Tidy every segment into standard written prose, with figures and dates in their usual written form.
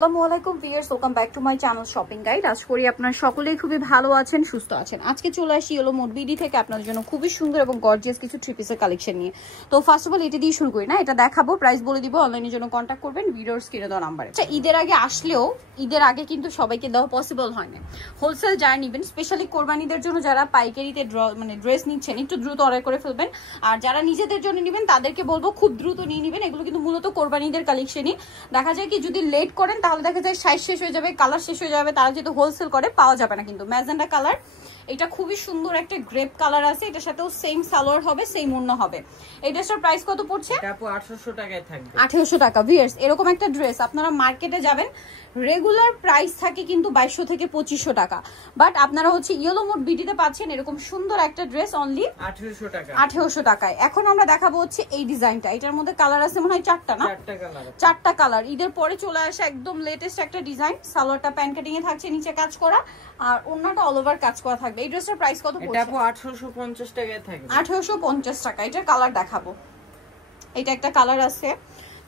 আসসালামু আলাইকুম viewers, welcome back to my channel shopping guide. আশা করি আপনারা সকলেই খুবই ভালো আছেন, সুস্থ আছেন। আজকে চলে আসি ইয়েলো মোড বিডি থেকে আপনাদের জন্য খুবই সুন্দর এবং গর্জিয়াস কিছু থ্রি পিসের কালেকশন নিয়ে। তো ফার্স্ট অফ অল এটা দিয়ে শুরু করি না, এটা দেখাবো, প্রাইস বলে দিব, অনলাইনের জন্য কন্ট্যাক্ট করবেন ভিডিওর স্ক্রিনে দেওয়া নাম্বারে। আচ্ছা, ঈদের আগে আসলেও ঈদের আগে কিন্তু সবাইকে দেওয়া পসিবল হয় না। হোলসেল যারা নেবেন, স্পেশালি কোরবানিদের জন্য যারা পাইকারিতে ড্রেস নিচ্ছেন, একটু দ্রুত অর্ডার করে ফেলবেন। আর যারা নিজেদের জন্য নেবেন তাদেরকে বলবো খুব দ্রুত নিয়ে নেবেন। এগুলো কিন্তু মূলত কোরবানিদের কালেকশনই। দেখা যায় কি যদি লেট করেন তাহলে দেখা যায় সাইজ শেষ হয়ে যাবে, কালার শেষ হয়ে যাবে, তারা যেহেতু হোলসেল করে পাওয়া যাবে না। কিন্তু ম্যাজেন্ডা কালার, এটা খুবই সুন্দর একটা গ্রেপ কালার আছে, এটার সাথেও সেম সালোয়ার হবে, সেম ওড়না হবে। এই ড্রেসটার প্রাইস কত পড়ছে? এটা আপু 1800 টাকায় থাকবে। 1800 টাকা। ভিউয়ার্স, এরকম একটা ড্রেস আপনারা মার্কেটে যাবেন, রেগুলার প্রাইস থাকে কিন্তু 2200 থেকে 2500 টাকা, বাট আপনারা হচ্ছে ইয়েলো মোড বিডিতে পাচ্ছেন এরকম সুন্দর একটা ড্রেস অনলি 1800 টাকা। 1800 টাকায়। এখন আমরা দেখাবো হচ্ছে এই ডিজাইনটা, এটার মধ্যে কালার আছে মনে হয় 4টা না? 4টা কালার। ঈদের পরে চলে আসে একদম লেটেস্ট একটা ডিজাইন। সালোয়ারটা প্যান কাটিং এ থাকছে, নিচে কাজ করা, আর ওন্নাটা অল ওভার কাজ করা থাকবে। এই ড্রেসটার প্রাইস কত পড়ছে? এটা আপু 1850 টাকায় থাকবে। 1850 টাকা। এটার কালার দেখাবো, এটা একটা কালার আছে,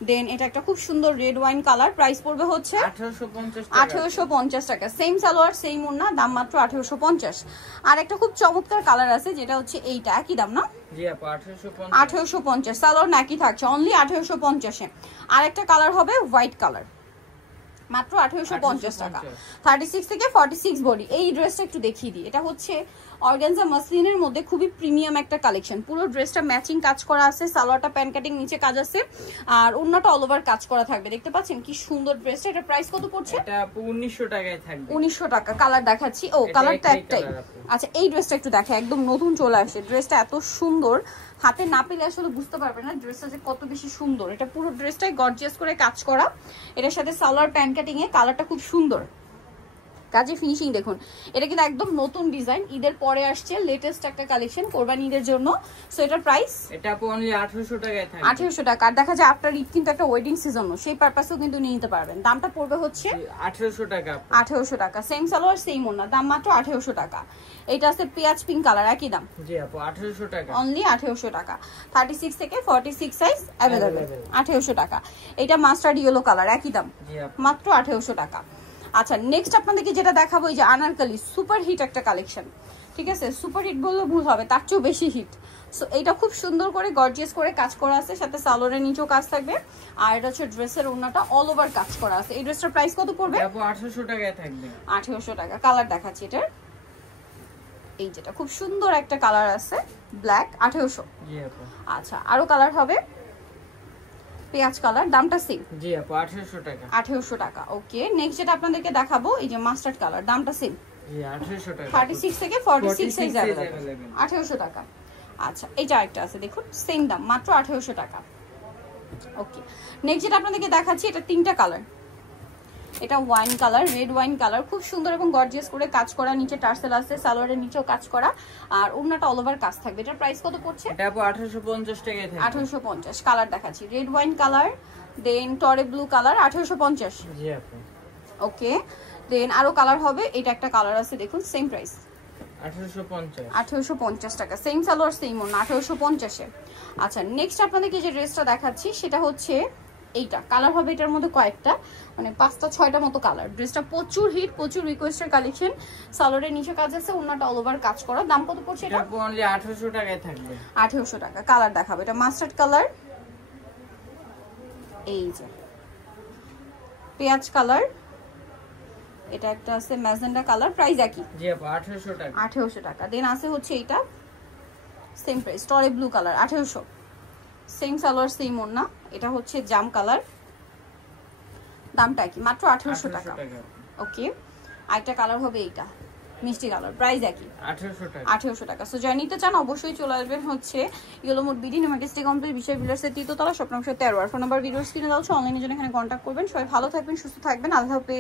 দেন এটা একটা খুব সুন্দর রেড ওয়াইন কালার। প্রাইস পড়বে হচ্ছে 1850 টাকা। সেম সালোয়ার, সেম ওড়না, দাম মাত্র 1850। আর একটা খুব চমৎকার কালার আছে যেটা হচ্ছে এইটা, একই দাম না? জি আপু 1850। 1850 সালোয়ার নাকি থাকছে অনলি 1850 এ। আর একটা কালার হবে হোয়াইট কালার, মাত্র 1850 টাকা। 36 থেকে 46 বডি। এই ড্রেসটা একটু দেখিয়ে দিই, এটা হচ্ছে অর্গানজা মাসলিনের মধ্যে খুবই প্রিমিয়াম একটা কালেকশন। পুরো ড্রেসটা ম্যাচিং কাজ করা আছে, সালোয়ারটা প্যান কাটিং, নিচে কাজ আছে, আর ওন্নাটা অল ওভার কাজ করা থাকবে। দেখতে পাচ্ছেন কি সুন্দর ড্রেসটা। এটা প্রাইস কত পড়ছে? এটা আপু 1900 টাকায় থাকবে। 1900 টাকা। কালার দেখাচ্ছি, ও কালারটা একটাই। আচ্ছা, এই ড্রেসটা একটু দেখে, একদম নতুন চলে আসে। ড্রেসটা এত সুন্দর, হাতে না পেলে আসলে বুঝতে পারবে না ড্রেসটা যে কত বেশি সুন্দর। এটা পুরো ড্রেসটাই গর্জিয়াস করে কাজ করা, এটার সাথে সালোয়ার প্যান কাটিং এ, কালারটা খুব সুন্দর, কাজে ফিনিশিং দেখুন। এটা কিন্তু একদম নতুন ডিজাইন, ঈদের পরে আসছে, লেটেস্ট একটা কালেকশন কোরবানি ঈদের জন্য। সো এটার প্রাইস এটা আপু অনলি 1800 টাকায় থাকবে। 1800 টাকা। আর দেখা যায় আপনার ঈদ কিন্তু একটা ওয়েডিং সিজনও, সেই পারপাসেও কিন্তু নিয়ে নিতে পারবেন। দামটা পড়বে হচ্ছে 1800 টাকা। 1800 টাকা। সেম সালোয়ার, সেম ওড়না, দাম মাত্র 1800 টাকা। এটা আছে পেঁয়াজ পিঙ্ক কালার, একই দাম। জি আপু 1800 টাকা। অনলি 1800 টাকা। 36 থেকে 46 সাইজ अवेलेबल। 1800 টাকা। এটা মাস্টার্ড ইয়েলো কালার, একই দাম, জি আপু মাত্র 1800 টাকা। আচ্ছা, নেক্সট আপনাদেরকে যেটা দেখাবো, এই যে আনারকলি, সুপার হিট একটা কালেকশন। ঠিক আছে, সুপার হিট বললে ভুল হবে, তার চেয়েও বেশি হিট। সো এটা খুব সুন্দর করে গর্জিয়াস করে কাজ করা আছে, সাথে সালোয়ারের নিচেও কাজ থাকবে, আর এটা হচ্ছে ড্রেসের ওড়নাটা অল ওভার কাজ করা আছে। এই ড্রেসটার প্রাইস কত পড়বে? আপু 1800 টাকায় থাকবে। 1800 টাকা। কালার দেখাচ্ছি এটার, এই যেটা খুব সুন্দর একটা কালার আছে, ব্ল্যাক, 1800। জি আপু। আচ্ছা, আরো কালার হবে, পেঁয়াজ কালার, দামটা সেম। জি আপু 1800 টাকা। 1800 টাকা। ওকে, নেক্সট যেটা আপনাদেরকে দেখাবো, এই যে মাস্টার্ড কালার, দামটা সেম। জি 1800 টাকা। 36 থেকে 46 সাইজ available। 1800 টাকা। আচ্ছা, এইটা আরেকটা আছে দেখুন, সেম দাম, মাত্র 1800 টাকা। ওকে, নেক্সট যেটা আপনাদেরকে দেখাচ্ছি, এটা তিনটা কালার। এটা wine colour, red wine colour, খুব সুন্দর এবং গর্জিয়াস করে কাজ করা, নিচে টার্সেল আছে, সালোয়ারের নিচেও কাজ করা, আর ওড়নাটা অল ওভার কাজ থাকবে। এটার প্রাইস কত পড়ছে? এটা আপু 1850 টাকায় থাকবে। 1850। কালার দেখাচ্ছি, রেড ওয়াইন কালার, দেন টরে ব্লু কালার, 1850। জি আপু। ওকে, দেন আরো কালার হবে, এটা একটা কালার আছে দেখুন, সেম প্রাইস 1850। 1850 টাকা। সেম সালোয়ার, সেম ওড়না, 1850 এ। আচ্ছা, নেক্সট আপনাদেরকে যে ড্রেসটা দেখাচ্ছি সেটা হচ্ছে এইটা। কালার হবে এটার মধ্যে কয়েকটা, মানে 5টা 6টা মতো কালার। ড্রেসটা প্রচুর হিট, প্রচুর রিকোয়েস্টের কালেকশন। সালোয়ারের নিচে কাজ আছে, ওড়নাটা অল ওভার কাজ করা। দাম কত পড়ছে এটা? আপু অনলি 1800 টাকায় থাকবে। 1800 টাকা। কালার দেখাবো, এটা মাস্টার্ড কালার, এই যে পেঁয়াজ কালার, এটা একটা আছে ম্যাজেন্ডা কালার, প্রাইস একই। জি আপু 1800 টাকা। 1800 টাকা। দেন আছে হচ্ছে এইটা, সেম প্রাইস, টরে blue colour, 1800। Same salwar, same ওড়না, এটা হচ্ছে জাম কালার, দামটা কি? মাত্র 1800 টাকা। ওকে, আরেকটা কালার হবে এইটা, মিষ্টি কালার, প্রাইস একই, 1800 টাকা। 1800 টাকা। সো যারা নিতে চান অবশ্যই চলে আসবেন হচ্ছে yellow mode BD, market complete, বিষয় বিলাসের তৃতীয়তলা, স্বপ্ন 13। ফোন নাম্বার ভিডিওর স্ক্রিনে দাও, অনলাইনের জন্য এখানে কন্ট্যাক্ট করবেন। সবাই ভালো থাকবেন, সুস্থ থাকবেন, আল্লাহ হাফেজ।